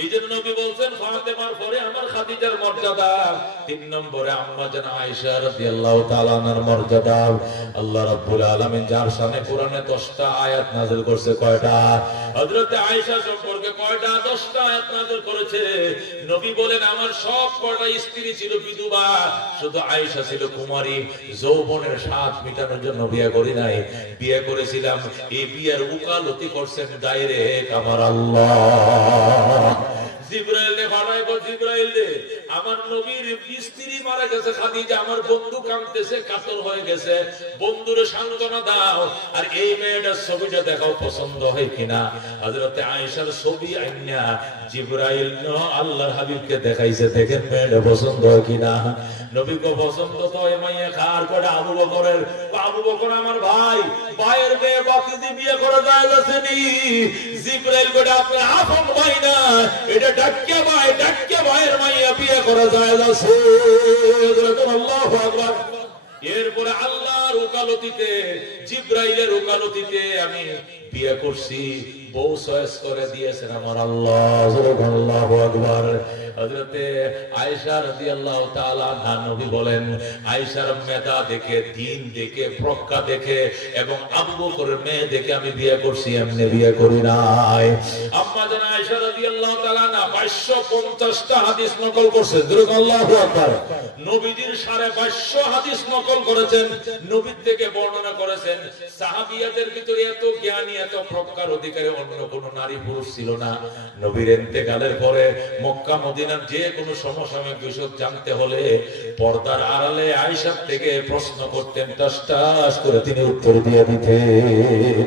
এইজন্য নবী বলছেন ফাতেমার পরে আমার খাদিজার মর্যাদা, 3 নম্বরে আম্মা জান আয়েশা রাদিয়াল্লাহু তাআলা আনহার মর্যাদা। আল্লাহ রাব্বুল আলামিন যার শানে কোরআনে 10টা আয়াত নাযিল করছে, কয়টা? হযরত আয়েশা সম্পর্কে কয়টা? 10টা আয়াত নাযিল করেছে। নবী বলেন আমার সব কয়টা স্ত্রী ছিল বিধবা, শুধু আয়েশা ছিল কুমারী। যৌবনের স্বাদ মিটানোর জন্য বিয়ে করি নাই, বিয়ে করেছিলাম। এই বিয়ের উকালতি করছেন ডাইরেক্ট আমার আল্লাহ। জিবরাইলে পাঠাইবো, জিবরাইলে আমার নবীর স্ত্রী মারা গেছে খাদিজা, আমার বন্ধু কাঁদতেছে, কাতর হয়ে গেছে, বন্ধুরে সান্ত্বনা দাও, আর এই মেয়েটার ছবিটা দেখাও পছন্দ হয় কিনা। হযরতে আয়েশার ছবি আইনা জিবরাইল আল্লাহর হাবিবকে দেখাইছে, দেখেন মেয়েটা পছন্দ হয় কিনা। নবীকে পছন্দ তো এই মাইয়া কার? করে আবু বকরের। আবু বকর আমার ভাই, ভাইয়ের মেয়ে বাতিজি বিয়ে করে যায় যাচ্ছেনি। জিবরাইল করে আপনার আপন ভাই না, এটা ডাক্কা ভাই, ডাক্কা ভাইয়ের মাইয়া বিয়ে করে যায় যাচ্ছে। আল্লাহু আকবার। এরপরে আল্লাহর ওকালতিতে, জিবরাইলের ওকালতিতে আমি বিয়ে করছি, বউ চয়েস করে দিয়েছেন আমার আল্লাহ। আল্লাহু আকবার। হযরতে আয়েশা রাদিয়াল্লাহু তাআলা আনহা নবী বলেন আয়েশার মেধা দেখে, দিন দেখে, প্রজ্ঞা দেখে এবং আবু বকরের মেয়ে দেখে আমি বিয়ে করছি, এমনি বিয়ে করি নাই। আম্মা জান আয়েশা রাদিয়াল্লাহু তাআলা না 2250টা হাদিস নকল করছেন। দুরূহ আল্লাহু আকবার। নবীজির 2250 হাদিস নকল করেছেন, নবীর থেকে বর্ণনা করেছেন। সাহাবিয়াদের ভিতরে এত জ্ঞানী, এত প্রজ্ঞার অধিকারী অন্য কোন নারী পুরুষ ছিল না। নবীর ইন্তেকালের পরে মক্কা মদিনার যে কোনো সমসাময়িক বিষয় জানতে হলে পর্দার আড়ালে আয়েশা থেকে প্রশ্ন করতেন, টাস টাস করে তিনি উত্তর দিয়ে দিতেন।